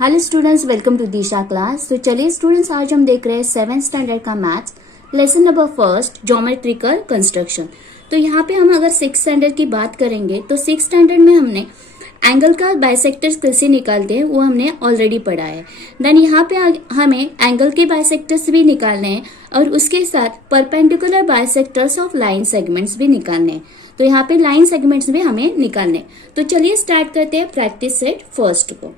Hello students, welcome to Disha class. तो चलिए students, आज हम देख रहे हैं 7th स्टैंडर्ड का maths lesson number first geometrical construction. तो यहाँ पे हम अगर 6th स्टैंडर्ड की बात करेंगे तो 6th स्टैंडर्ड में हमने एंगल का बाइसेक्टर्स कैसे निकालते हैं वो हमने ऑलरेडी पढ़ा है। देन यहाँ पे हमें एंगल के बाइसेक्टर्स भी निकालने हैं और उसके साथ perpendicular bisectors of line segments भी निकालने हैं। तो यहाँ पे लाइन सेगमेंट्स भी हमें निकालने हैं। तो चलिए स्टार्ट करते हैं प्रैक्टिस सेट फर्स्ट को।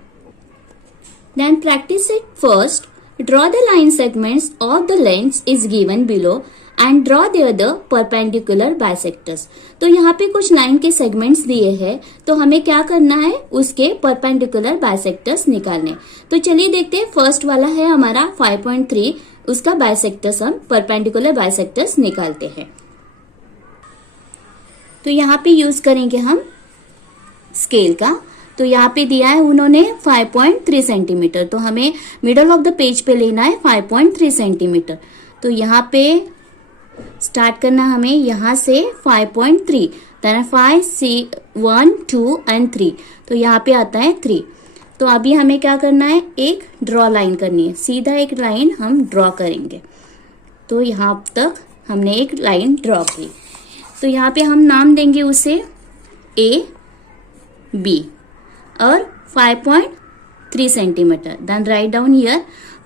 Then practice it first. Draw the line segments of the lengths is given below and draw the other perpendicular bisectors. तो यहाँ पे कुछ लाइन के सेगमेंट्स दिए हैं, तो हमें क्या करना है, उसके परपेंडिकुलर बाइसेक्टर्स निकालने। तो चलिए देखते हैं, फर्स्ट वाला है हमारा 5.3, उसका बाइसेक्टर्स हम परपेंडिकुलर बाइसेक्टर्स निकालते हैं। तो यहाँ पे यूज करेंगे हम स्केल का। तो यहाँ पे दिया है उन्होंने 5.3 सेंटीमीटर, तो हमें मिडल ऑफ द पेज पे लेना है 5.3 सेंटीमीटर। तो यहाँ पे स्टार्ट करना हमें यहाँ से 5.3, 5, 1, 2 एंड 3। तो यहाँ पे आता है 3। तो अभी हमें क्या करना है, एक ड्रॉ लाइन करनी है, सीधा एक लाइन हम ड्रॉ करेंगे। तो यहाँ तक हमने एक लाइन ड्रॉ की। तो यहाँ पे हम नाम देंगे उसे ए बी और 5.3 centimetre. Then write down here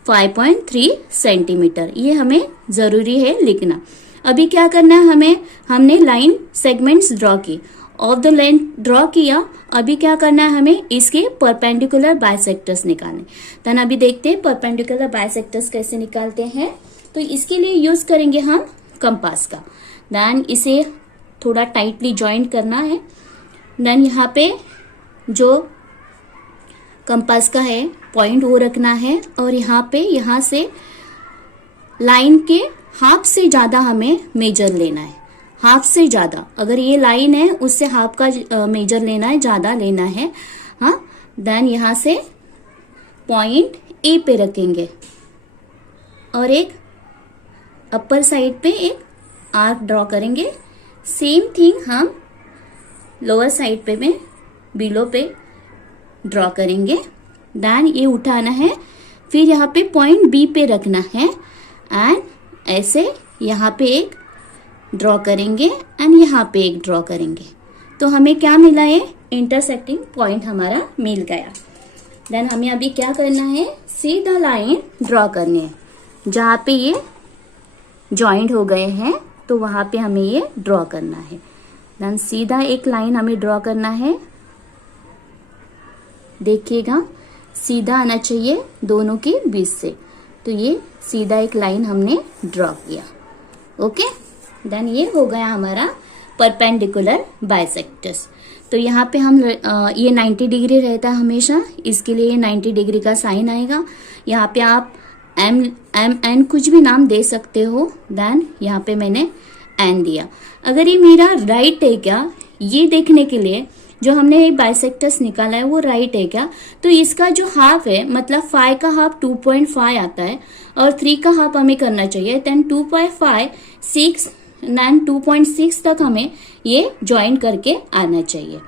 5.3 centimetre, ये हमें जरूरी है लिखना। अभी क्या करना है, हमने लाइन सेगमेंट्स ड्रॉ की, ऑफ द लेंथ ड्रॉ किया। अभी क्या करना है, हमें इसके परपेंडिकुलर बाइसेक्टर्स निकालने। देन अभी देखते हैं परपेंडिकुलर बाइसेक्टर्स कैसे निकालते हैं। तो इसके लिए यूज करेंगे हम कंपास का। देन इसे थोड़ा टाइटली ज्वाइंट करना है। देन यहाँ पे जो कंपास का है पॉइंट वो रखना है और यहाँ से लाइन के हाफ से ज्यादा हमें मेजर लेना है। हाफ से ज्यादा, अगर ये लाइन है उससे हाफ का मेजर लेना है, ज्यादा लेना है। हाँ, देन यहाँ से पॉइंट ए पे रखेंगे और एक अपर साइड पे एक आर्क ड्रॉ करेंगे। सेम थिंग हम लोअर साइड पे में बिलो पे ड्रॉ करेंगे। देन ये उठाना है, फिर यहाँ पे पॉइंट बी पे रखना है एंड ऐसे यहाँ पे एक ड्रॉ करेंगे एंड यहाँ पे एक ड्रॉ करेंगे। तो हमें क्या मिला है, इंटरसेक्टिंग पॉइंट हमारा मिल गया। देन हमें अभी क्या करना है, सीधा लाइन ड्रॉ करनी है। जहाँ पे ये जॉइंट हो गए हैं तो वहां पे हमें ये ड्रॉ करना है। देन सीधा एक लाइन हमें ड्रॉ करना है। देखिएगा, सीधा आना चाहिए दोनों के बीच से। तो ये सीधा एक लाइन हमने ड्रॉ किया। ओके, देन ये हो गया हमारा परपेंडिकुलर बाइसेक्टर्स। तो यहाँ पे हम ये 90 डिग्री रहता है हमेशा, इसके लिए 90 डिग्री का साइन आएगा। यहाँ पे आप एम एन कुछ भी नाम दे सकते हो। देन यहाँ पे मैंने एन दिया। अगर ये मेरा राइट है क्या, ये देखने के लिए जो हमने बाइसेक्टर्स निकाला है वो राइट है क्या, तो इसका जो हाफ है, मतलब 5 का हाफ 2.5 आता है और 3 का हाफ हमें करना चाहिए। देन 2.5, 6, देन 2.6 तक हमें ये ज्वाइन करके आना चाहिए।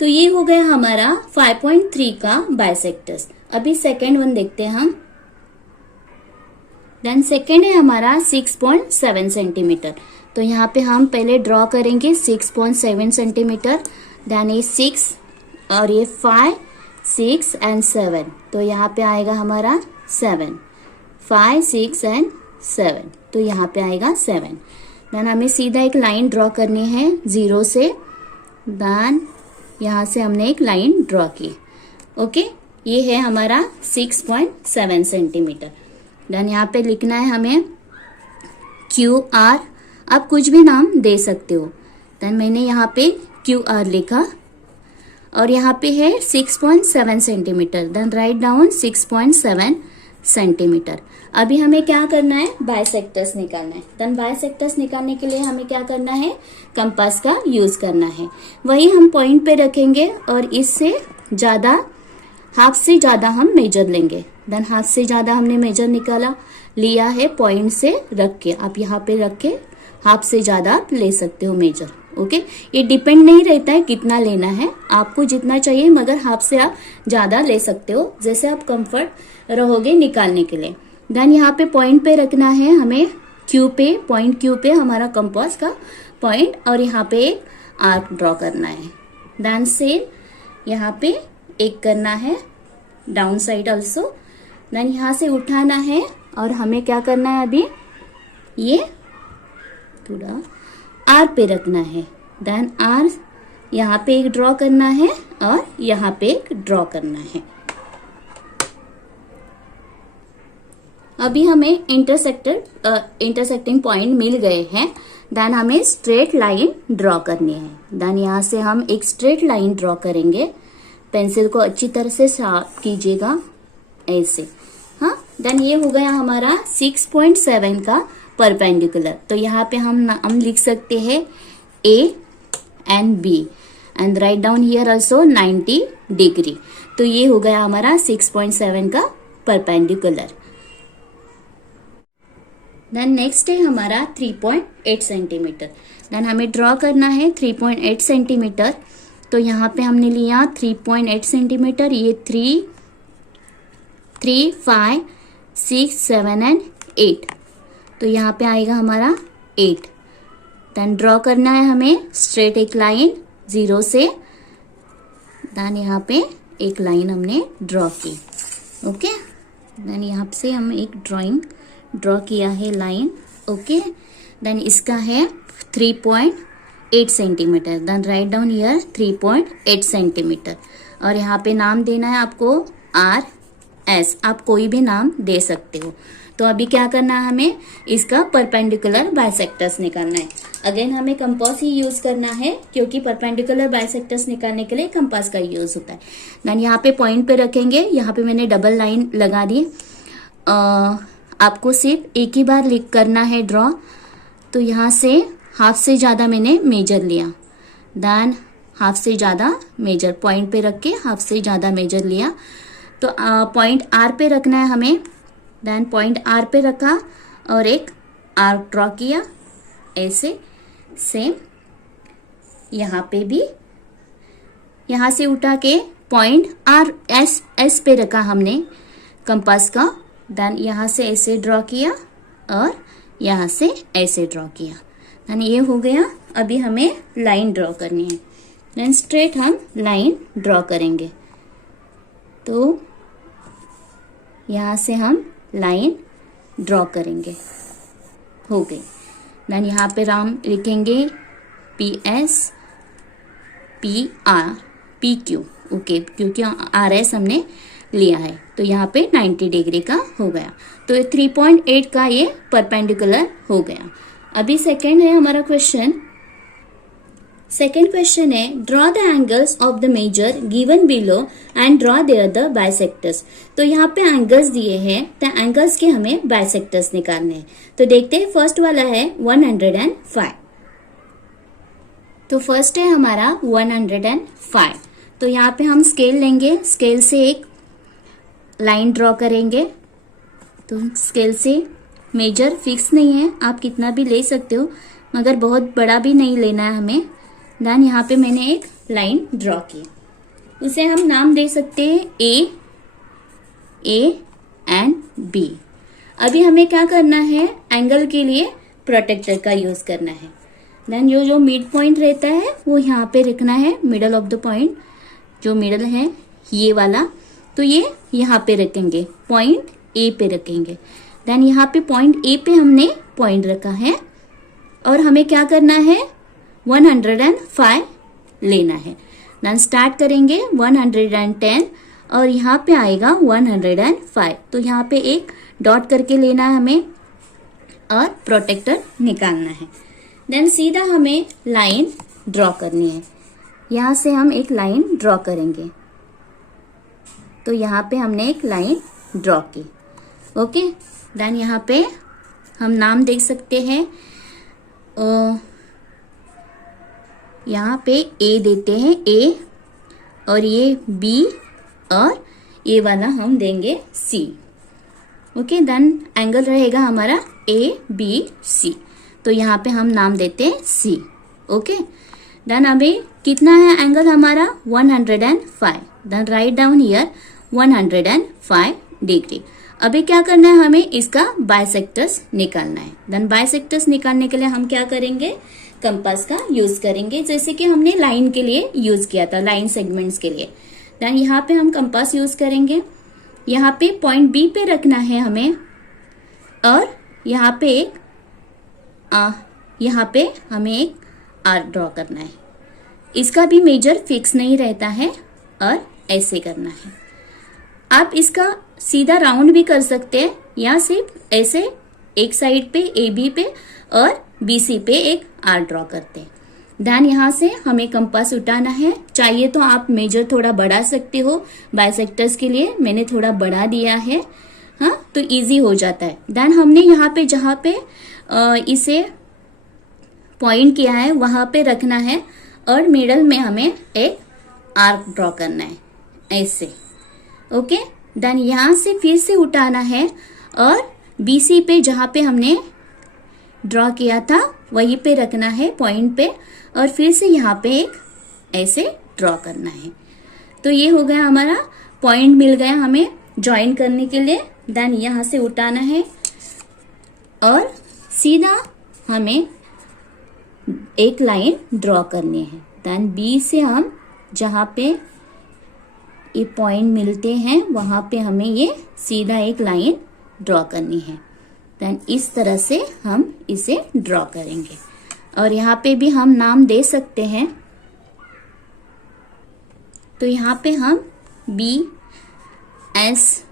तो ये हो गया हमारा 5.3 का बाइसेक्टर्स। अभी सेकेंड वन देखते हैं हम। देन सेकेंड है हमारा 6.7 सेंटीमीटर। तो यहाँ पे हम पहले ड्रॉ करेंगे 6.7 सेंटीमीटर। देन ये 6 और ये 5, 6 एंड 7। तो यहाँ पे आएगा हमारा 7, 5, 6 एंड 7। तो यहाँ पे आएगा 7। देन हमें सीधा एक लाइन ड्रॉ करनी है 0 से। देन यहाँ से हमने एक लाइन ड्रॉ की। ओके, ये है हमारा 6.7 सेंटीमीटर। देन यहाँ पे लिखना है हमें QR। आप कुछ भी नाम दे सकते हो। देन मैंने यहाँ पे QR लिखा और यहाँ पे है 6.7 centimetre. Then write down 6.7 centimetre. अभी हमें क्या करना है, बाइसेक्टर्स निकालना है। देन बाइसेक्टर्स निकालने के लिए हमें क्या करना है, कंपास का यूज करना है। वही हम पॉइंट पे रखेंगे और इससे ज्यादा, हाफ से ज्यादा हम मेजर लेंगे। देन हाफ से ज्यादा हमने मेजर निकाला लिया है पॉइंट से रख के, आप यहाँ पे रख के हाफ से ज्यादा ले सकते हो मेजर। ओके, ये डिपेंड नहीं रहता है कितना लेना है, आपको जितना चाहिए, मगर हाफ से आप ज्यादा ले सकते हो जैसे आप कंफर्ट रहोगे निकालने के लिए। देन यहाँ पे पॉइंट पे रखना है हमें क्यू पे, पॉइंट क्यू पे हमारा कंपास का पॉइंट, और यहाँ पे एक आर्क ड्रॉ करना है। देन से यहाँ पे एक करना है डाउन साइड ऑल्सो। देन यहाँ से उठाना है और हमें क्या करना है, अभी ये थोड़ा आर पे रखना है। देन आर यहाँ पे एक ड्रॉ करना है और यहाँ पे एक ड्रॉ करना है। अभी हमें इंटरसेक्टिंग पॉइंट मिल गए हैं। देन हमें स्ट्रेट लाइन ड्रॉ करनी है। देन यहाँ से हम एक स्ट्रेट लाइन ड्रॉ करेंगे। पेंसिल को अच्छी तरह से साफ कीजिएगा ऐसे। हाँ, देन ये हो गया हमारा 6.7 का परपेंडिकुलर। तो यहाँ पे हम लिख सकते हैं A and B and right down here also 90 degree. तो ये हो गया हमारा 6.7 का परपेंडिकुलर। देन नेक्स्ट है हमारा 3.8 सेंटीमीटर। देन हमें ड्रॉ करना है 3.8 सेंटीमीटर। तो यहाँ पे हमने लिया 3.8 सेंटीमीटर, ये 3, 5, 6, 7 एंड 8। तो यहाँ पे आएगा हमारा 8। देन ड्रॉ करना है हमें स्ट्रेट एक लाइन 0 से। देन यहाँ पे एक लाइन हमने ड्रॉ की। ओके, देन यहाँ से हम एक ड्राइंग ड्रॉ किया है लाइन। ओके, देन इसका है 3.8 centimetre. Then write down here 3.8 centimetre, और यहाँ पे नाम देना है आपको RS, आप कोई भी नाम दे सकते हो। तो अभी क्या करना है, हमें इसका परपेंडिकुलर बाइसेक्टर्स निकालना है। अगेन हमें कंपास ही यूज करना है क्योंकि परपेंडिकुलर बाइसेक्टर्स निकालने के लिए कंपास का यूज होता है। देन यहाँ पे पॉइंट पे रखेंगे। यहाँ पे मैंने डबल लाइन लगा दी। आपको सिर्फ एक ही बार करना है ड्रॉ। तो यहाँ से हाफ से ज्यादा मैंने मेजर लिया। देन हाफ से ज्यादा मेजर पॉइंट पे रख के हाफ से ज्यादा मेजर लिया। तो पॉइंट आर पे रखना है हमें। देन पॉइंट आर पे रखा और एक आर्क ड्रॉ किया ऐसे। सेम यहाँ पे भी यहाँ से उठा के पॉइंट एस पे रखा हमने कंपास का। देन यहाँ से ऐसे ड्रॉ किया और यहाँ से ऐसे ड्रॉ किया। देन ये हो गया। अभी हमें लाइन ड्रॉ करनी है। देन स्ट्रेट हम लाइन ड्रॉ करेंगे। तो यहाँ से हम लाइन ड्रॉ करेंगे। हो गई। देन यहाँ पे नाम लिखेंगे PS PR PQ। ओके, क्योंकि RS हमने लिया है। तो यहाँ पे 90 डिग्री का हो गया। तो 3.8 का ये परपेंडिकुलर हो गया। अभी सेकंड है हमारा क्वेश्चन। सेकेंड क्वेश्चन है draw the angles of the measure given below and draw their the bisectors. तो यहाँ पे एंगल्स दिए हैं, तो एंगल्स के हमें बाइसेक्टर्स निकालने हैं। तो देखते हैं, फर्स्ट वाला है 105। तो फर्स्ट है हमारा 105। तो यहाँ पे हम स्केल लेंगे, स्केल से एक लाइन ड्रॉ करेंगे। तो स्केल से मेजर फिक्स नहीं है, आप कितना भी ले सकते हो, मगर बहुत बड़ा भी नहीं लेना है हमें। देन यहाँ पे मैंने एक लाइन ड्रॉ की, उसे हम नाम दे सकते हैं A एंड B। अभी हमें क्या करना है, एंगल के लिए प्रोटेक्टर का यूज करना है। देन जो मिड पॉइंट रहता है वो यहाँ पे रखना है, मिडल ऑफ द पॉइंट जो मिडल है ये वाला। तो ये यहाँ पे रखेंगे, पॉइंट A पे रखेंगे। देन यहाँ पे पॉइंट A पे हमने पॉइंट रखा है और हमें क्या करना है, 105 लेना है। देन स्टार्ट करेंगे 110 और यहाँ पे आएगा 105। तो यहाँ पे एक डॉट करके लेना है हमें और प्रोटेक्टर निकालना है। देन सीधा हमें लाइन ड्रॉ करनी है। यहाँ से हम एक लाइन ड्रॉ करेंगे। तो यहाँ पे हमने एक लाइन ड्रॉ की। ओके, देन यहाँ पे हम नाम देख सकते हैं, यहाँ पे A देते हैं A, और ये B, और ये वाला हम देंगे C। ओके, देन एंगल रहेगा हमारा ABC। तो यहाँ पे हम नाम देते हैं सी। ओके, देन अभी कितना है एंगल हमारा 105। Then write down here 105 degree. अभी क्या करना है, हमें इसका बाइसेक्टर्स निकालना है। देन बाइसेक्टर्स निकालने के लिए हम क्या करेंगे, कंपास का यूज करेंगे, जैसे कि हमने लाइन के लिए यूज किया था, लाइन सेगमेंट्स के लिए। देन यहाँ पे हम कंपास यूज करेंगे। यहाँ पे पॉइंट बी पे रखना है हमें, और यहाँ पे हमें एक आर्क ड्रॉ करना है। इसका भी मेजर फिक्स नहीं रहता है, और ऐसे करना है। आप इसका सीधा राउंड भी कर सकते हैं, या सिर्फ ऐसे एक साइड पे ए बी पे और बी सी पे एक आर्क ड्रॉ करते हैं। देन यहाँ से हमें कंपास उठाना है। चाहिए तो आप मेजर थोड़ा बढ़ा सकते हो, बाइसेक्टर्स के लिए मैंने थोड़ा बढ़ा दिया है, हाँ, तो इजी हो जाता है। देन हमने यहाँ पे जहाँ पे इसे पॉइंट किया है वहां पे रखना है, और मिडल में हमें एक आर्क ड्रॉ करना है, ऐसे। ओके, देन यहाँ से फिर से उठाना है, और बीसी पे जहाँ पे हमने ड्रॉ किया था वहीं पे रखना है पॉइंट पे, और फिर से यहाँ पे एक ऐसे ड्रॉ करना है। तो ये हो गया हमारा, पॉइंट मिल गया हमें ज्वाइन करने के लिए। देन यहाँ से उठाना है, और सीधा हमें एक लाइन ड्रॉ करनी है। देन बी से हम जहाँ पे ये पॉइंट मिलते हैं वहां पे हमें ये सीधा एक लाइन ड्रॉ करनी है। देन इस तरह से हम इसे ड्रॉ करेंगे, और यहाँ पे भी हम नाम दे सकते हैं। तो यहाँ पे हम बी एस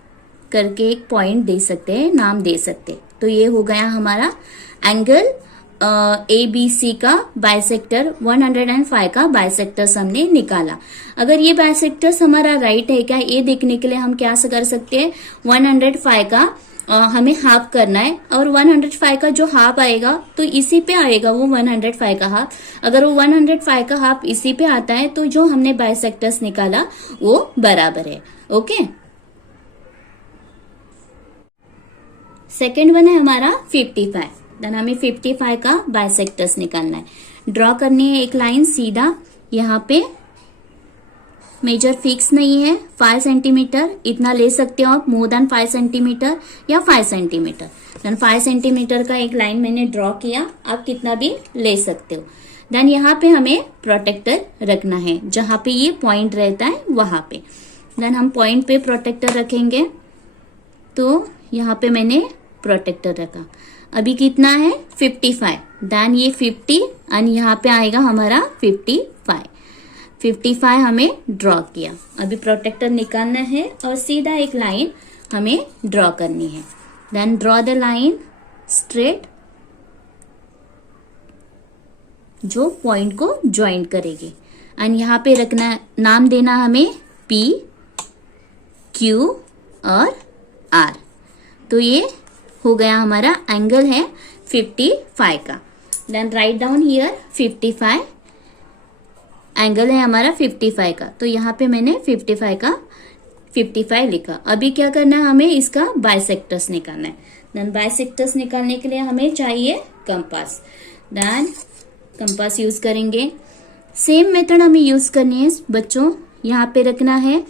करके एक पॉइंट दे सकते हैं, नाम दे सकते हैं। तो ये हो गया हमारा एंगल ए बी सी का बाइसेक्टर, 105 का बाइसेक्टर्स हमने निकाला। अगर ये बाइसेक्टर्स हमारा राइट है क्या, ये देखने के लिए हम क्या कर सकते हैं, 105 का हमें हाफ करना है, और 105 का जो हाफ आएगा तो इसी पे आएगा वो 105 का हाफ। अगर वो 105 का हाफ इसी पे आता है तो जो हमने बाइसेक्टर्स निकाला वो बराबर है। ओके, सेकेंड वन है हमारा 55। देन हमें 55 का बाइसेक्टर्स निकालना है। ड्रॉ करनी है एक लाइन सीधा, यहाँ पे मेजर फिक्स नहीं है, 5 सेंटीमीटर इतना ले सकते हो आप, मोर देन 5 सेंटीमीटर या 5 सेंटीमीटर। देन 5 सेंटीमीटर का एक लाइन मैंने ड्रॉ किया, आप कितना भी ले सकते हो। देन यहाँ पे हमें प्रोटेक्टर रखना है, जहां पे ये पॉइंट रहता है वहां पे। देन हम पॉइंट पे प्रोटेक्टर रखेंगे, तो यहाँ पे मैंने प्रोटेक्टर रखा। अभी कितना है 55, देन ये 50 और यहाँ पे आएगा हमारा 55 हमें ड्रॉ किया। अभी प्रोटेक्टर निकालना है और सीधा एक लाइन हमें ड्रॉ करनी है। Then draw the line straight, जो पॉइंट को ज्वाइन करेगी, एंड यहाँ पे रखना, नाम देना हमें P, Q और R। तो ये हो गया हमारा एंगल है 55 का। Then write down here 55 angle है हमारा 55 का, तो यहाँ पे मैंने 55 लिखा। अभी क्या करना है, हमें इसका बाइसेक्टर्स निकालना है। देन बाइसेक्टर्स निकालने के लिए हमें चाहिए कंपास। देन कंपास यूज करेंगे, सेम मेथड हमें यूज करनी है बच्चों। यहाँ पे रखना है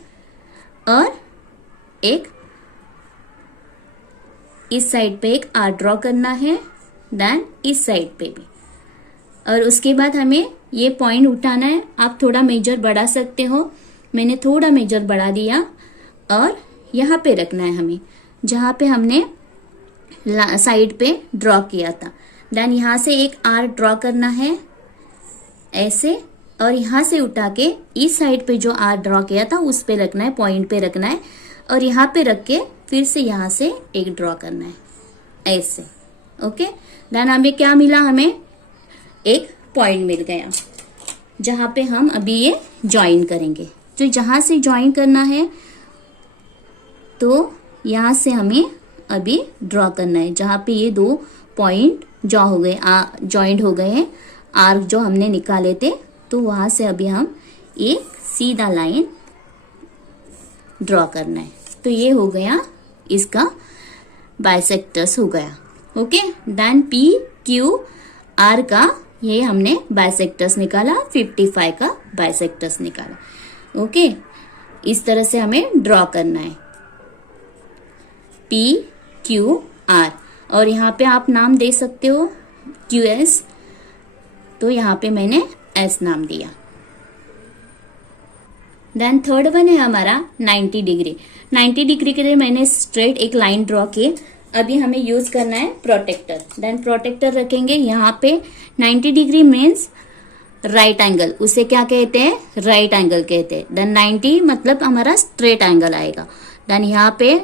और एक इस साइड पे एक आर्क ड्रॉ करना है, देन इस साइड पे भी, और उसके बाद हमें ये पॉइंट उठाना है। आप थोड़ा मेजर बढ़ा सकते हो, मैंने थोड़ा मेजर बढ़ा दिया, और यहाँ पे रखना है हमें जहाँ पे हमने साइड पे ड्रॉ किया था। देन यहाँ से एक आर्क ड्रॉ करना है ऐसे, और यहाँ से उठा के इस साइड पे जो आर्क ड्रॉ किया था उस पे रखना है, पॉइंट पे रखना है, और यहाँ पे रख के फिर से यहाँ से एक ड्रॉ करना है ऐसे। ओके, देन हमें क्या मिला, हमें एक पॉइंट मिल गया जहां पे हम अभी ये ज्वाइन करेंगे। जो जहां से ज्वाइन करना है तो यहाँ से हमें अभी ड्रॉ करना है, जहां पे ये दो पॉइंट जो हो गए, ज्वाइंट हो गए हैं, आर्क जो हमने निकाले थे, तो वहां से अभी हम एक सीधा लाइन ड्रॉ करना है। तो ये हो गया इसका बाइसेक्टर्स हो गया। Okay, then P, Q R का ये हमने बाइसेक्टर्स निकाला, 55 का बाइसेक्टर्स निकाला। ओके, इस तरह से हमें ड्रॉ करना है, पी क्यू आर, और यहाँ पे आप नाम दे सकते हो क्यू एस, तो यहाँ पे मैंने एस नाम दिया। देन थर्ड वन है हमारा 90 डिग्री। 90 डिग्री के लिए मैंने स्ट्रेट एक लाइन ड्रॉ की। अभी हमें यूज करना है प्रोटेक्टर। देन प्रोटेक्टर रखेंगे यहाँ पे। 90 डिग्री मीन्स राइट एंगल, उसे क्या कहते हैं, राइट एंगल कहते हैं। देन 90 मतलब हमारा स्ट्रेट एंगल आएगा। देन यहाँ पे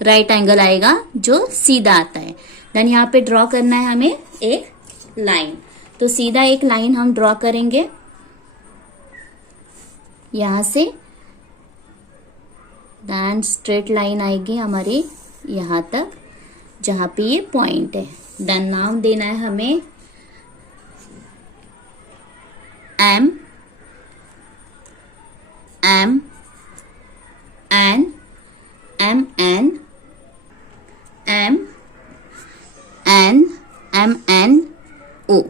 राइट एंगल आएगा जो सीधा आता है। देन यहाँ पे ड्रॉ करना है हमें एक लाइन, तो सीधा एक लाइन हम ड्रॉ करेंगे यहां से। देन स्ट्रेट लाइन आएगी हमारी यहां तक जहां पे ये पॉइंट है। देन नाम देना है हमें M M N M N M N M N O.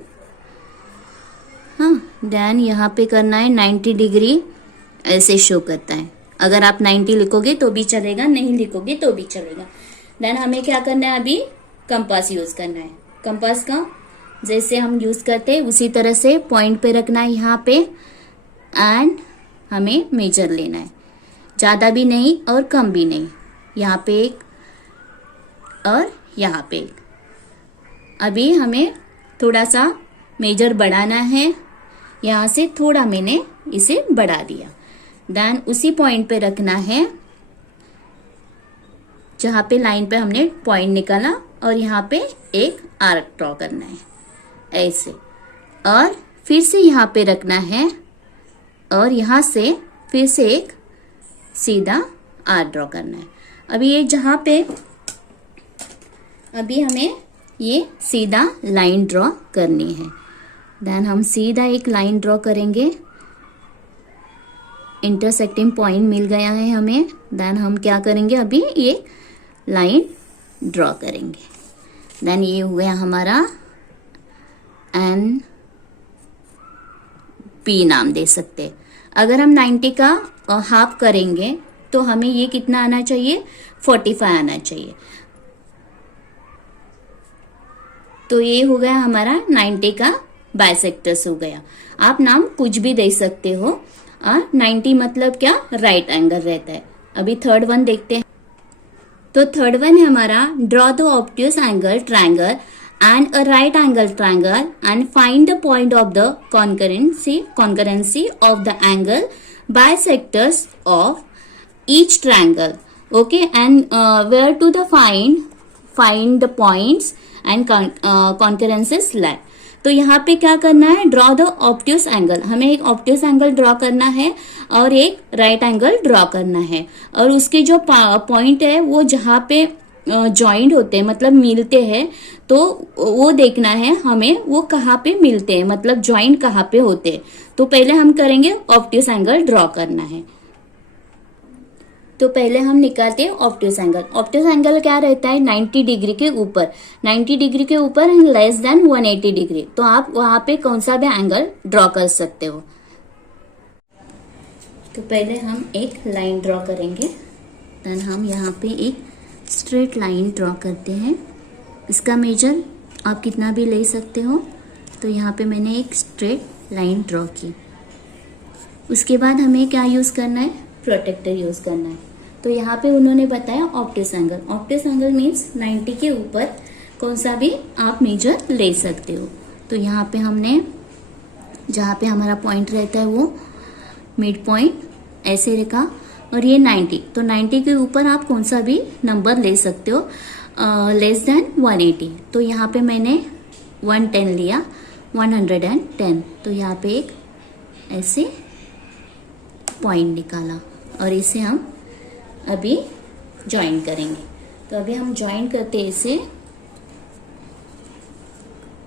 हाँ, देन यहाँ पे करना है 90 डिग्री, ऐसे शो करता है। अगर आप 90 लिखोगे तो भी चलेगा, नहीं लिखोगे तो भी चलेगा। देन हमें क्या करना है, अभी कंपास यूज करना है। कंपास का जैसे हम यूज करते हैं उसी तरह से पॉइंट पे रखना है यहाँ पे, एंड हमें मेजर लेना है, ज्यादा भी नहीं और कम भी नहीं। यहाँ पे एक और यहाँ पे एक। अभी हमें थोड़ा सा मेजर बढ़ाना है, यहाँ से थोड़ा मैंने इसे बढ़ा दिया। देन उसी पॉइंट पे रखना है जहां पे लाइन पे हमने पॉइंट निकाला, और यहाँ पे एक आर्क ड्रॉ करना है ऐसे, और फिर से यहाँ पे रखना है, और यहाँ से फिर से एक सीधा आर्क ड्रॉ करना है। अभी ये जहां पे अभी हमें ये सीधा लाइन ड्रॉ करनी है। देन हम सीधा एक लाइन ड्रॉ करेंगे, इंटरसेक्टिंग पॉइंट मिल गया है हमें। देन हम क्या करेंगे, अभी ये लाइन ड्रॉ करेंगे। देन ये हो गया हमारा एन पी नाम दे सकते। अगर हम 90 का हाफ करेंगे तो हमें ये कितना आना चाहिए, 45 आना चाहिए। तो ये हो गया हमारा 90 का बाइसेक्टर्स हो गया। आप नाम कुछ भी दे सकते हो। 90 मतलब क्या, राइट एंगल रहता है। अभी थर्ड वन देखते हैं। तो थर्ड वन है हमारा, draw the obtuse angle triangle and a right angle triangle and find the point of the concurrency of the angle bisectors of each triangle. Okay, and where to the find the points and concurrences lie. तो यहाँ पे क्या करना है, draw the obtuse angle. हमें एक obtuse angle draw करना है और एक राइट एंगल ड्रॉ करना है, और उसके जो पॉइंट है वो जहाँ पे जॉइंट होते हैं, मतलब मिलते हैं, तो वो देखना है हमें वो कहाँ पे मिलते हैं, मतलब जॉइंट कहाँ पे होते हैं। तो पहले हम करेंगे ऑब्ट्यूस एंगल ड्रॉ करना है। तो पहले हम निकालते हैं ऑब्ट्यूस एंगल। ऑब्ट्यूस एंगल क्या रहता है, 90 डिग्री के ऊपर, 90 डिग्री के ऊपर एंड लेस देन 180 डिग्री। तो आप वहां पे कौन सा भी एंगल ड्रॉ कर सकते हो। तो पहले हम एक लाइन ड्रॉ करेंगे। देन हम यहाँ पे एक स्ट्रेट लाइन ड्रॉ करते हैं। इसका मेजर आप कितना भी ले सकते हो। तो यहाँ पे मैंने एक स्ट्रेट लाइन ड्रॉ की। उसके बाद हमें क्या यूज करना है, प्रोटेक्टर यूज करना है। तो यहाँ पे उन्होंने बताया obtuse angle. Obtuse angle means 90 के ऊपर कौन सा भी आप मेजर ले सकते हो। तो यहाँ पे हमने जहाँ पे हमारा पॉइंट रहता है वो मिड पॉइंट ऐसे रखा, और ये 90। तो 90 के ऊपर आप कौन सा भी नंबर ले सकते हो लेस देन 180। तो यहाँ पे मैंने 110 लिया, 110। तो यहाँ पे एक ऐसे पॉइंट निकाला, और इसे हम अभी ज्वाइन करेंगे। तो अभी हम ज्वाइन करते हैं, इसे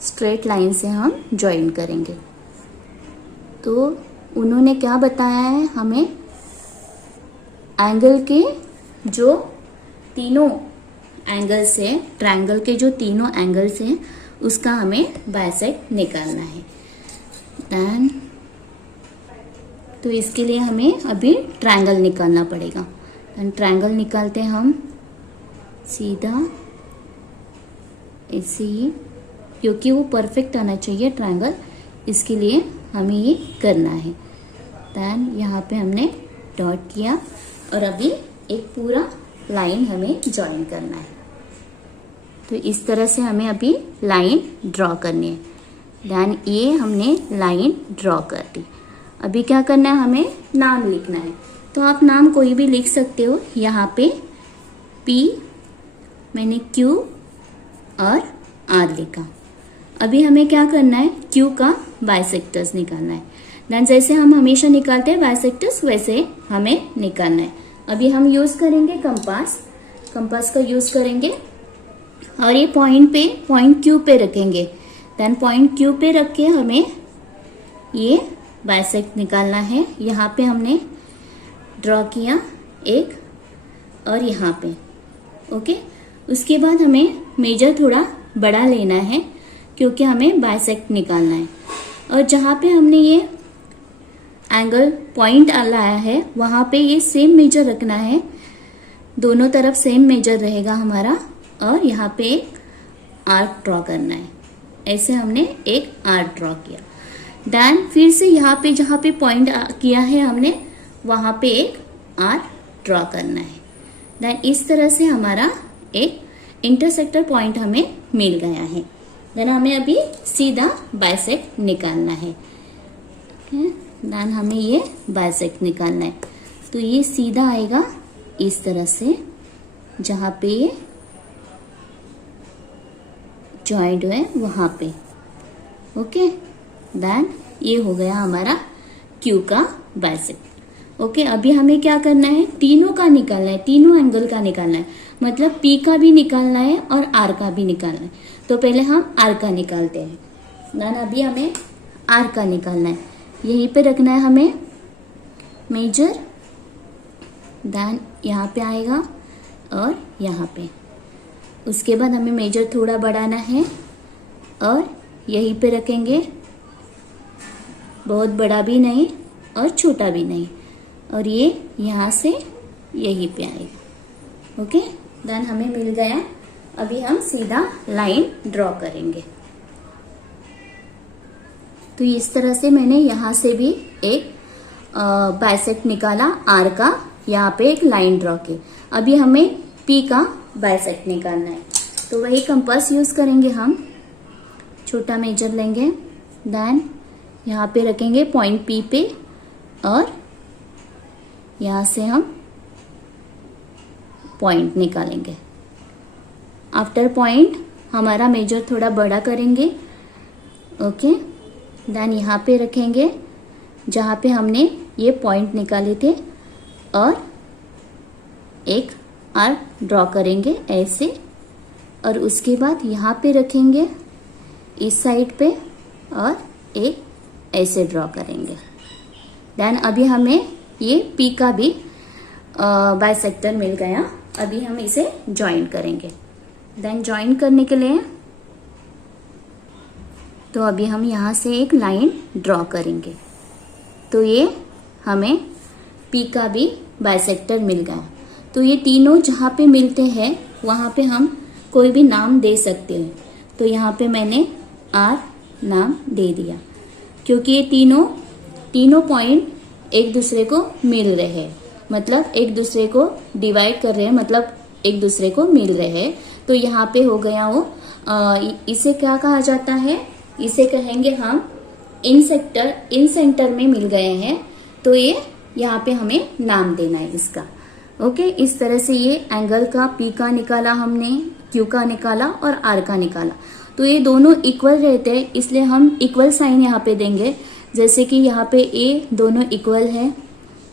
स्ट्रेट लाइन से हम ज्वाइन करेंगे। तो उन्होंने क्या बताया है हमें, एंगल के जो तीनों एंगल्स है, ट्रायंगल के जो तीनों एंगल्स हैं उसका हमें बाइसेक्ट निकालना है। देन तो इसके लिए हमें अभी ट्रायंगल निकालना पड़ेगा। देन ट्रायंगल निकालते हैं हम सीधा ऐसे ही, क्योंकि वो परफेक्ट आना चाहिए ट्रायंगल, इसके लिए हमें ये करना है। देन यहाँ पे हमने डॉट किया और अभी एक पूरा लाइन हमें ज्वाइन करना है। तो इस तरह से हमें अभी लाइन ड्रॉ करनी है। देन ये हमने लाइन ड्रॉ कर दी। अभी क्या करना है, हमें नाम लिखना है। तो आप नाम कोई भी लिख सकते हो। यहाँ पे P मैंने Q और R लिखा। अभी हमें क्या करना है, Q का बाइसेक्टर्स निकालना है। देन जैसे हम हमेशा निकालते हैं बाइसेक्टर्स, वैसे हमें निकालना है। अभी हम यूज करेंगे कंपास का यूज करेंगे और ये पॉइंट Q पे रखेंगे। देन पॉइंट Q पे रख के हमें ये बाइसेक्ट निकालना है। यहाँ पे हमने ड्रॉ किया एक और यहाँ पे, ओके। उसके बाद हमें मेजर थोड़ा बड़ा लेना है क्योंकि हमें बाइसेक्ट निकालना है। और जहाँ पे हमने ये एंगल पॉइंट लाया है वहां पे ये सेम मेजर रखना है, दोनों तरफ सेम मेजर रहेगा हमारा। और यहाँ पे एक आर्क ड्रॉ करना है। ऐसे हमने एक आर्क ड्रॉ किया। देन फिर से यहाँ पे जहाँ पे पॉइंट किया है हमने, वहां पे एक आर्क ड्रॉ करना है। देन इस तरह से हमारा एक इंटरसेक्टर पॉइंट हमें मिल गया है। देन हमें अभी सीधा बाइसेक्ट निकालना है। देन हमें ये बाइसेक्ट निकालना है। तो ये सीधा आएगा इस तरह से, जहां पे ये जॉइंट है वहां पे, ओके। देन ये हो गया हमारा Q का बाइसेक्ट, ओके। अभी हमें क्या करना है, तीनों का निकालना है, तीनों एंगल का निकालना है। मतलब P का भी निकालना है और R का भी निकालना है। तो पहले हम R का निकालते हैं। देन अभी हमें R का निकालना है। यहीं पे रखना है हमें मेजर। देन यहाँ पे आएगा और यहाँ पे। उसके बाद हमें मेजर थोड़ा बढ़ाना है और यहीं पे रखेंगे, बहुत बड़ा भी नहीं और छोटा भी नहीं। और ये यहाँ से यहीं पे आएगा, ओके। देन हमें मिल गया। अभी हम सीधा लाइन ड्रॉ करेंगे। तो इस तरह से मैंने यहाँ से भी एक बाइसेक्ट निकाला R का, यहाँ पे एक लाइन ड्रॉ की। अभी हमें P का बाइसेक्ट निकालना है। तो वही कंपास यूज करेंगे हम, छोटा मेजर लेंगे। देन यहाँ पे रखेंगे पॉइंट P पे और यहाँ से हम पॉइंट निकालेंगे। आफ्टर पॉइंट हमारा मेजर थोड़ा बड़ा करेंगे, ओके। देन यहाँ पे रखेंगे जहाँ पे हमने ये पॉइंट निकाले थे और एक आर्क ड्रॉ करेंगे ऐसे। और उसके बाद यहाँ पे रखेंगे इस साइड पे और एक ऐसे ड्रॉ करेंगे। देन अभी हमें ये P का भी बाइसेक्टर मिल गया। अभी हम इसे ज्वाइन करेंगे। देन ज्वाइन करने के लिए तो अभी हम यहाँ से एक लाइन ड्रॉ करेंगे। तो ये हमें P का भी बाइसेक्टर मिल गया। तो ये तीनों जहाँ पे मिलते हैं वहाँ पे हम कोई भी नाम दे सकते हैं। तो यहाँ पे मैंने R नाम दे दिया क्योंकि ये तीनों पॉइंट एक दूसरे को मिल रहे हैं, मतलब एक दूसरे को डिवाइड कर रहे हैं, मतलब एक दूसरे को मिल रहे हैं। तो यहाँ पे हो गया वो, इसे क्या कहा जाता है, इसे कहेंगे हम इन सेंटर में मिल गए हैं। तो ये यहाँ पे हमें नाम देना है इसका, ओके। इस तरह से ये एंगल का P का निकाला हमने, Q का निकाला और R का निकाला। तो ये दोनों इक्वल रहते हैं, इसलिए हम इक्वल साइन यहाँ पे देंगे। जैसे कि यहाँ पे A दोनों इक्वल है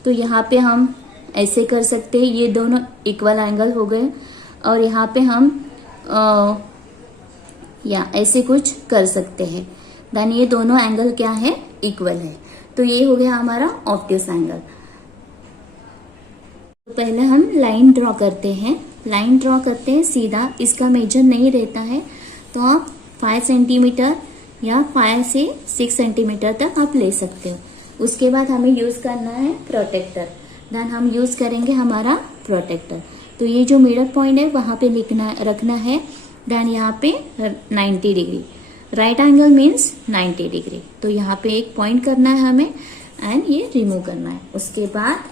तो यहाँ पे हम ऐसे कर सकते हैं, ये दोनों इक्वल एंगल हो गए। और यहाँ पे हम या ऐसे कुछ कर सकते हैं। देन ये दोनों एंगल क्या है, इक्वल है। तो ये हो गया हमारा ऑब्ट्यूस एंगल। तो पहले हम लाइन ड्रॉ करते हैं। लाइन ड्रॉ करते हैं सीधा, इसका मेजर नहीं रहता है। तो आप 5 सेंटीमीटर या 5 से 6 सेंटीमीटर तक आप ले सकते हो। उसके बाद हमें यूज करना है प्रोटेक्टर। देन हम यूज करेंगे हमारा प्रोटेक्टर। तो ये जो मिडल पॉइंट है वहां पे रखना है। देन यहाँ पे 90 degree, right angle means 90 degree. तो यहाँ पे एक पॉइंट करना है हमें एंड ये रिमूव करना है। उसके बाद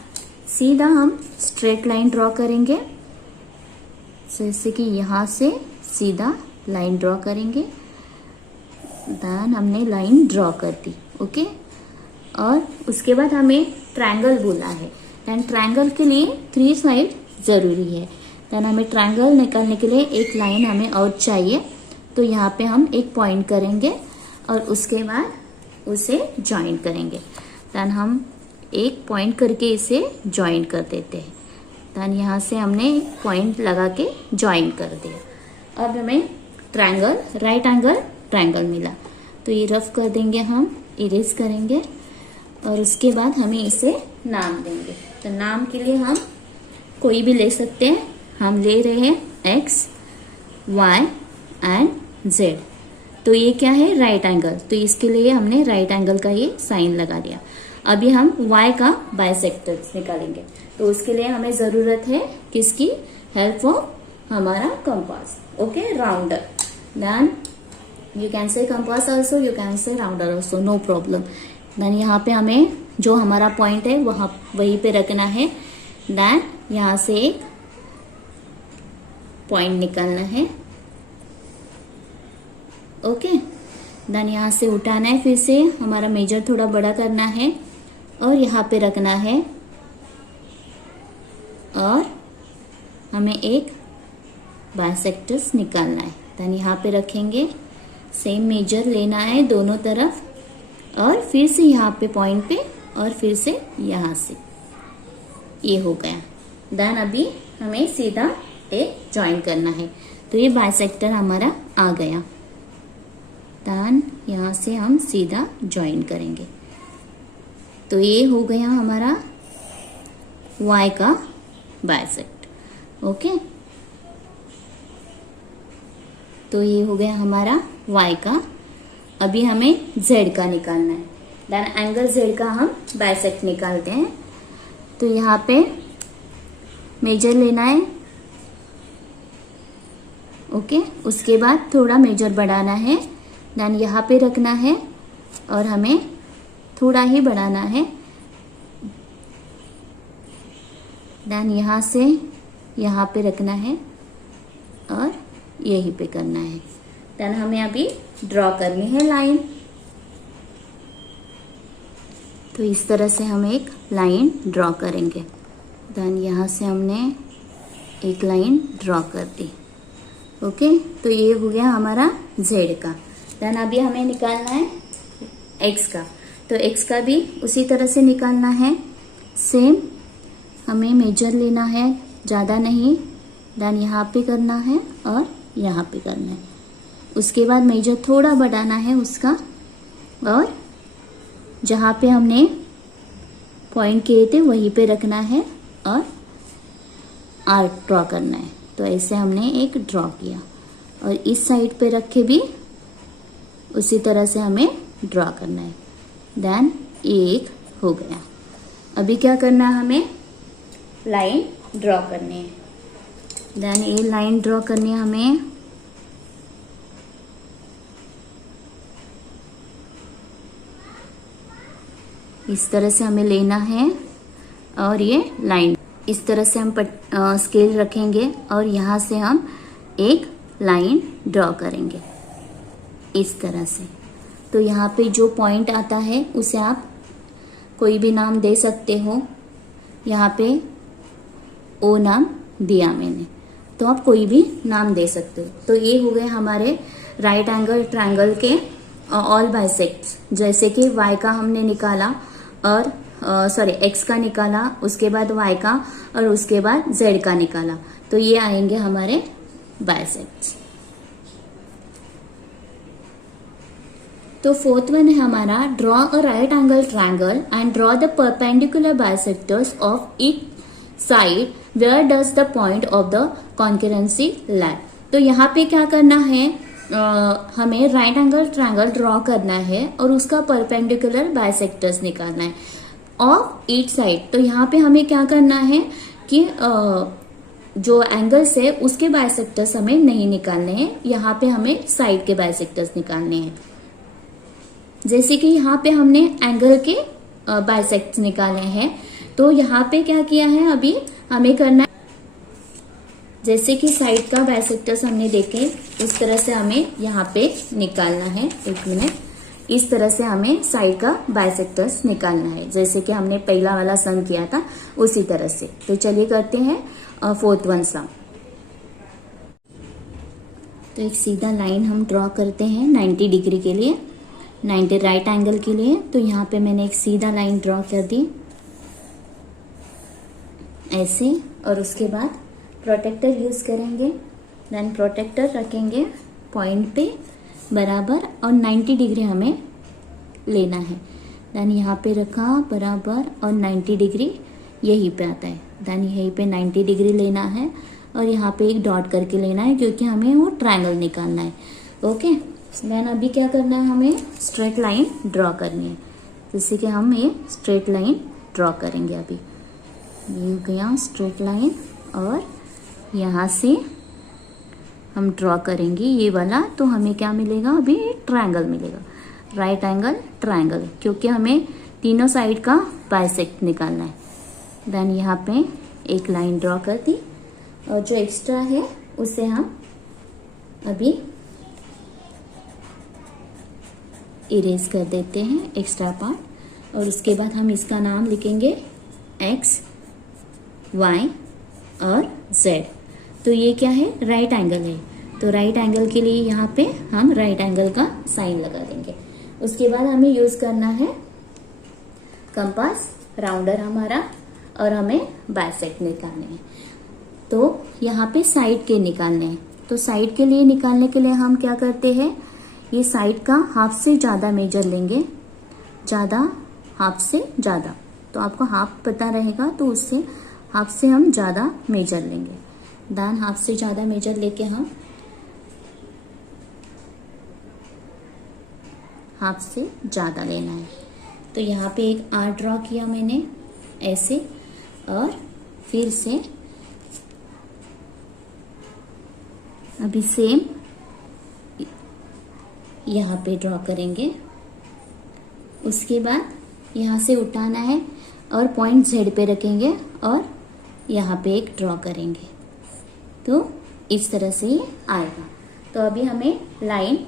सीधा हम स्ट्रेट लाइन ड्रॉ करेंगे, जैसे कि यहाँ से सीधा लाइन ड्रॉ करेंगे। देन हमने लाइन ड्रॉ कर दी, ओके। और उसके बाद हमें ट्रायंगल बोला है। देन ट्रायंगल के लिए 3 साइड जरूरी है। देन हमें ट्रायंगल निकालने के लिए एक लाइन हमें और चाहिए। तो यहाँ पे हम एक पॉइंट करेंगे और उसके बाद उसे ज्वाइन करेंगे। देन हम एक पॉइंट करके इसे ज्वाइन कर देते हैं। देन यहाँ से हमने एक पॉइंट लगा के ज्वाइन कर दिया। अब हमें ट्रायंगल, राइट एंगल ट्रायंगल मिला। तो ये रफ कर देंगे, हम इरेज करेंगे और उसके बाद हमें इसे नाम देंगे। तो नाम के लिए हम कोई भी ले सकते हैं। हम ले रहे हैं एक्स, वाई एंड जेड। तो ये क्या है? Right angle. तो इसके लिए हमने राइट एंगल का ये साइन लगा दिया। अभी हम y का बाइसेक्टर्स निकालेंगे। तो उसके लिए हमें जरूरत है किसकी? हेल्प ऑफ हमारा compass, okay, rounder. Then you can say compass also, you can say rounder also, no problem. Then यहाँ पे हमें जो हमारा पॉइंट है वहीं पे रखना है। देन यहाँ से एक पॉइंट निकालना है, ओके। देन यहाँ से उठाना है, फिर से हमारा मेजर थोड़ा बड़ा करना है और यहाँ पे रखना है और हमें एक बाइसेक्टर्स निकालना है। देन यहाँ पे रखेंगे, सेम मेजर लेना है दोनों तरफ और फिर से यहाँ पे पॉइंट पे और फिर से यहाँ से, ये हो गया। देन अभी हमें सीधा एक ज्वाइन करना है। तो ये बाइसेक्टर हमारा आ गया। देन यहाँ से हम सीधा ज्वाइन करेंगे। तो ये हो गया हमारा y का बाइसेक्ट, ओके। तो ये हो गया हमारा y का। अभी हमें z का निकालना है। देन एंगल z का हम बाइसेक्ट निकालते हैं। तो यहाँ पे मेजर लेना है, ओके। उसके बाद थोड़ा मेजर बढ़ाना है। देन यहाँ पे रखना है और हमें थोड़ा ही बढ़ाना है। देन यहाँ से यहाँ पे रखना है और यहीं पे करना है। देन हमें अभी ड्रॉ करनी है लाइन। तो इस तरह से हम एक लाइन ड्रॉ करेंगे। देन यहाँ से हमने एक लाइन ड्रॉ कर दी, ओके। तो ये हो गया हमारा जेड का। देन अभी हमें निकालना है एक्स का। तो एक्स का भी उसी तरह से निकालना है। सेम हमें मेजर लेना है, ज़्यादा नहीं। देन यहाँ पे करना है और यहाँ पे करना है। उसके बाद मेजर थोड़ा बढ़ाना है उसका और जहाँ पे हमने पॉइंट किए थे वहीं पे रखना है और आर्क ड्रॉ करना है। तो ऐसे हमने एक ड्रॉ किया और इस साइड पे रख के भी उसी तरह से हमें ड्रॉ करना है। देन एक हो गया। अभी क्या करना है? हमें लाइन ड्रॉ करनी है। देन ये लाइन ड्रॉ करनी है हमें। इस तरह से हमें लेना है और ये लाइन इस तरह से हम स्केल रखेंगे और यहाँ से हम एक लाइन ड्रॉ करेंगे इस तरह से। तो यहाँ पे जो पॉइंट आता है उसे आप कोई भी नाम दे सकते हो। यहाँ पे ओ नाम दिया मैंने, तो आप कोई भी नाम दे सकते हो। तो ये हो गए हमारे राइट एंगल ट्रायंगल के ऑल बाइसेक्ट्स। जैसे कि y का हमने निकाला और x का निकाला, उसके बाद y का और उसके बाद z का निकाला। तो ये आएंगे हमारे बाइसेक्ट्स। तो फोर्थ वन है हमारा draw a right angle triangle and draw the perpendicular bisectors of each side where does the point of the concurrency lie. तो यहाँ पे क्या करना है? हमें राइट एंगल ट्रायंगल ड्रॉ करना है और उसका परपेंडिकुलर बाइसेक्टर्स निकालना है ऑफ ईच साइड। तो यहाँ पे हमें क्या करना है कि जो एंगल्स है उसके बाइसेक्टर्स हमें नहीं निकालने हैं, यहाँ पे हमें साइड के बाइसेक्टर्स निकालने हैं। जैसे कि यहाँ पे हमने एंगल के बाइसेक्ट्स निकाले हैं, तो यहाँ पे क्या किया है अभी हमें करना है, जैसे कि साइड का बाइसेक्टर्स हमने देखे उस तरह से हमें यहाँ पे निकालना है। एक मिनट, इस तरह से हमें साइड का बाइसेक्टर्स निकालना है, जैसे कि हमने पहला वाला सम किया था उसी तरह से। तो चलिए करते हैं फोर्थ वन सम। तो एक सीधा लाइन हम ड्रॉ करते हैं 90 डिग्री के लिए, 90 राइट एंगल के लिए। तो यहाँ पे मैंने एक सीधा लाइन ड्रॉ कर दी ऐसे, और उसके बाद प्रोटेक्टर यूज करेंगे। देन प्रोटेक्टर रखेंगे पॉइंट पे बराबर और 90 डिग्री हमें लेना है। देन यहाँ पे रखा बराबर और 90 डिग्री यहीं पे आता है। देन यहीं पे 90 डिग्री लेना है और यहाँ पे एक डॉट करके लेना है क्योंकि हमें वो ट्रायंगल निकालना है। ओके, देन अभी क्या करना है, हमें स्ट्रेट लाइन ड्रॉ करनी है। जैसे कि हम ये स्ट्रेट लाइन ड्रॉ करेंगे। अभी ये हो गया स्ट्रेट लाइन और यहाँ से हम ड्रॉ करेंगे ये वाला, तो हमें क्या मिलेगा, अभी ट्रायंगल मिलेगा, राइट एंगल ट्रायंगल, क्योंकि हमें तीनों साइड का बाइसेक्ट निकालना है। देन यहाँ पे एक लाइन ड्रॉ कर दी और जो एक्स्ट्रा है उसे हम अभी इरेज कर देते हैं एक्स्ट्रा पार्ट, और उसके बाद हम इसका नाम लिखेंगे एक्स वाई और जेड। तो ये क्या है, राइट एंगल है, तो राइट एंगल के लिए यहाँ पे हम राइट एंगल का साइन लगा देंगे। उसके बाद हमें यूज करना है कंपास, राउंडर हमारा, और हमें बाइसेक्ट निकालने हैं। तो यहाँ पे साइड के निकालने हैं। तो साइड के लिए निकालने के लिए हम क्या करते हैं, ये साइड का हाफ से ज्यादा मेजर लेंगे, ज्यादा हाफ से ज्यादा, तो आपको हाफ पता रहेगा तो उससे हाफ से हम ज्यादा मेजर लेंगे। देन हाफ से ज्यादा मेजर लेके हम हाफ से ज्यादा लेना है। तो यहाँ पे एक आर्क ड्रॉ किया मैंने ऐसे, और फिर से अभी सेम यहाँ पे ड्रॉ करेंगे। उसके बाद यहाँ से उठाना है और पॉइंट जेड पे रखेंगे और यहाँ पे एक ड्रॉ करेंगे, तो इस तरह से ये आएगा। तो अभी हमें लाइन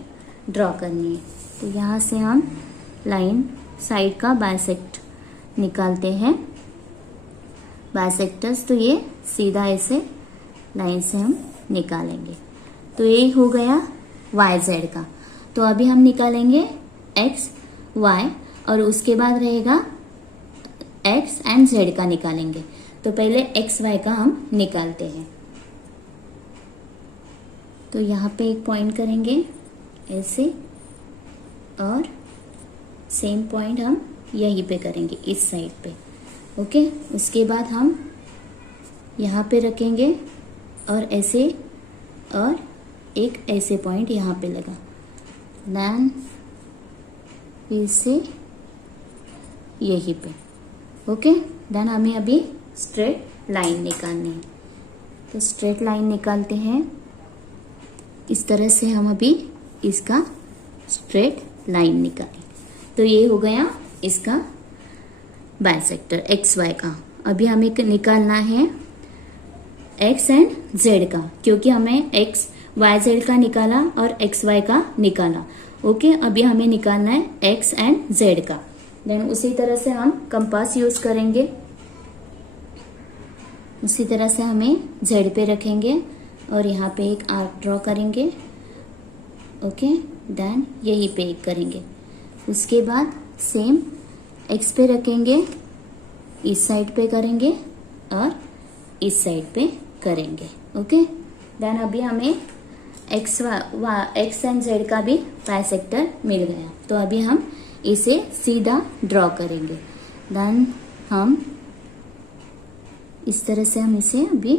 ड्रॉ करनी है। तो यहाँ से हम लाइन साइड का बाइसेक्ट निकालते हैं, बाइसेक्टर्स, तो ये सीधा ऐसे लाइन से हम निकालेंगे। तो ये हो गया वाई जेड का। तो अभी हम निकालेंगे एक्स वाई और उसके बाद रहेगा एक्स एंड जेड का निकालेंगे। तो पहले एक्स वाई का हम निकालते हैं। तो यहाँ पे एक पॉइंट करेंगे ऐसे, और सेम पॉइंट हम यहीं पे करेंगे इस साइड पे। ओके, उसके बाद हम यहाँ पे रखेंगे और ऐसे, और एक ऐसे पॉइंट यहाँ पे लगा। देन फिर से यहीं पे। ओके, देन हमें अभी स्ट्रेट लाइन निकालनी है। तो स्ट्रेट लाइन निकालते हैं इस तरह से, हम अभी इसका स्ट्रेट लाइन निकालें। तो ये हो गया इसका बाइसेक्टर एक्स वाई का। अभी हमें निकालना है एक्स एंड जेड का, क्योंकि हमें एक्स वाई जेड का निकाला और एक्स वाई का निकाला। ओके, अभी हमें निकालना है एक्स एंड जेड का। देन उसी तरह से हम कंपास यूज करेंगे, उसी तरह से हमें जेड पे रखेंगे और यहाँ पे एक आर्क ड्रॉ करेंगे। ओके, देन यहीं पे एक करेंगे। उसके बाद सेम एक्स पे रखेंगे, इस साइड पे करेंगे और इस साइड पे करेंगे। ओके, देन अभी हमें एक्स एंड जेड का भी बाइसेक्टर मिल गया। तो अभी हम इसे सीधा ड्रॉ करेंगे। देन हम इस तरह से हम इसे अभी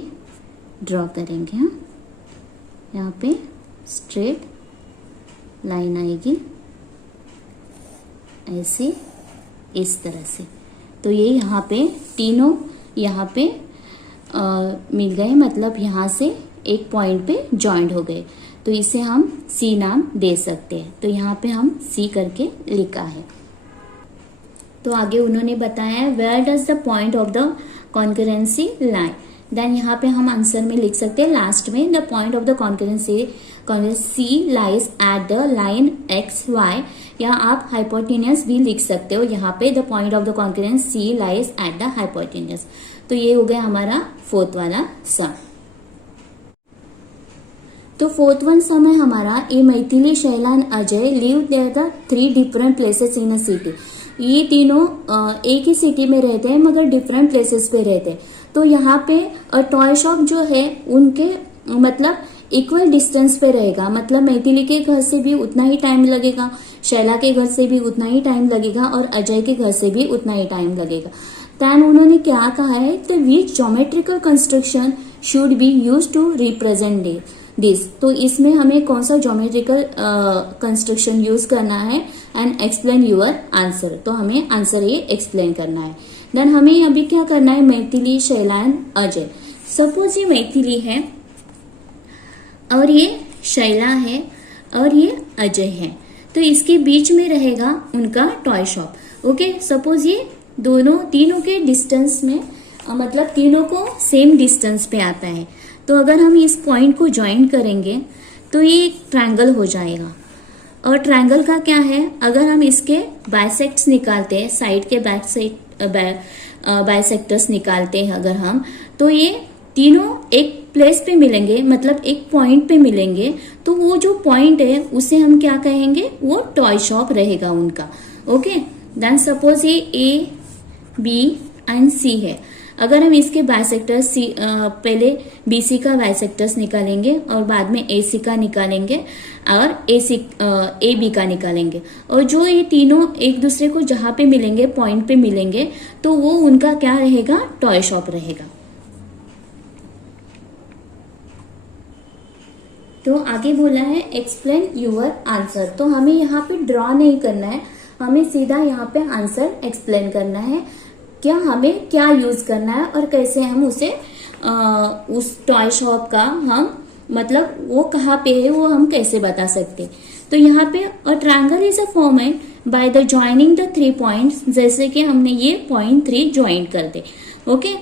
ड्रॉ करेंगे। यहाँ पे स्ट्रेट लाइन आएगी ऐसे, इस तरह से। तो ये यहाँ पे तीनों यहाँ पे मिल गए, मतलब यहाँ से एक पॉइंट पे जॉइंट हो गए, तो इसे हम सी नाम दे सकते हैं। तो यहाँ पे हम सी करके लिखा है। तो आगे उन्होंने बताया where does the point of the concurrency lie, then यहाँ पे हम आंसर में लिख सकते हैं लास्ट में the point of the concurrency C lies at the line X Y, या आप हाइपोटेन्यूस भी लिख सकते हो यहाँ पे, the point of the concurrence C lies at the hypotenuse. तो ये हो गया हमारा फोर्थ वाला सम। तो फोर्थ वन सम है हमारा, a Maithili, Shaila and Ajay live there the 3 different places in a city. ये तीनों एक ही सिटी में रहते हैं मगर डिफरेंट प्लेसेस पे रहते हैं। तो यहाँ पे टॉय शॉप जो है उनके मतलब इक्वल डिस्टेंस पे रहेगा, मतलब मैथिली के घर से भी उतना ही टाइम लगेगा, शैला के घर से भी उतना ही टाइम लगेगा और अजय के घर से भी उतना ही टाइम लगेगा। देन उन्होंने क्या कहा है, the which geometrical construction should be use to represent this. तो इसमें हमें कौन सा ज्योमेट्रिकल कंस्ट्रक्शन यूज करना है, एंड एक्सप्लेन योर आंसर। तो हमें आंसर ये एक्सप्लेन करना है। देन हमें अभी क्या करना है, मैथिली, शैला एंड अजय। सपोज ये मैथिली है और ये शैला है और ये अजय है, तो इसके बीच में रहेगा उनका टॉय शॉप। ओके, सपोज ये दोनों तीनों के डिस्टेंस में मतलब तीनों को सेम डिस्टेंस पे आता है। तो अगर हम इस पॉइंट को ज्वाइन करेंगे तो ये एक ट्रायंगल हो जाएगा। और ट्रायंगल का क्या है, अगर हम इसके बाइसेक्ट्स निकालते हैं, साइड के बाइसेक्टर्स निकालते हैं अगर हम, तो ये तीनों एक प्लेस पे मिलेंगे, मतलब एक पॉइंट पे मिलेंगे। तो वो जो पॉइंट है उसे हम क्या कहेंगे, वो टॉय शॉप रहेगा उनका। ओके, देन सपोज ये ए, बी एंड सी है। अगर हम इसके बाइसेक्टर्स पहले बीसी का बाइसेक्टर्स निकालेंगे और बाद में एसी का निकालेंगे और ए बी का निकालेंगे, और जो ये तीनों एक दूसरे को जहां पे मिलेंगे, पॉइंट पे मिलेंगे, तो वो उनका क्या रहेगा, टॉय शॉप रहेगा। तो आगे बोला है एक्सप्लेन योर आंसर। तो हमें यहाँ पे ड्रॉ नहीं करना है, हमें सीधा यहाँ पे आंसर एक्सप्लेन करना है, क्या हमें क्या यूज करना है और कैसे हम उसे उस टॉय शॉप का हम मतलब वो कहाँ पे है वो हम कैसे बता सकते। तो यहाँ पे a triangle is a formed by the joining the 3 points, जैसे कि हमने ये पॉइंट 3 ज्वाइन कर दे। Okay,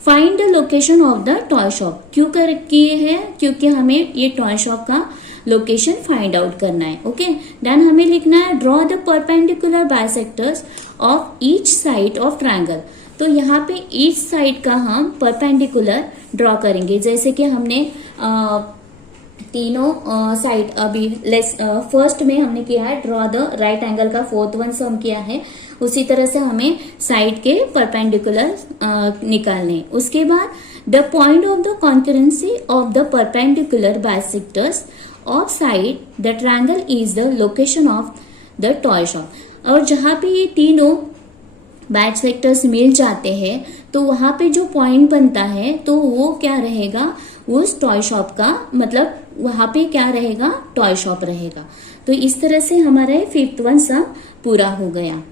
find the location of the toy shop. क्यों कर किए हैं, क्योंकि हमें ये टॉय शॉप का लोकेशन फाइंड आउट करना है। ओके, देन हमें लिखना है draw the perpendicular bisectors of each side of triangle. तो यहाँ पे ईच साइड का हम परपेंडिकुलर ड्रॉ करेंगे, जैसे कि हमने तीनों साइड अभी फर्स्ट में हमने किया है ड्रॉ द राइट एंगल का, फोर्थ वन सम किया है, उसी तरह से हमें साइड के परपेंडिकुलर निकालने। उसके बाद the point of the concurrency of the perpendicular bisectors of side the triangle is the location of the toy shop. और जहां पे ये तीनों बाइसेक्टर्स मिल जाते हैं तो वहां पे जो पॉइंट बनता है तो वो क्या रहेगा, उस टॉय शॉप का मतलब वहां पे क्या रहेगा, टॉय शॉप रहेगा। तो इस तरह से हमारा 5th वन सम पूरा हो गया।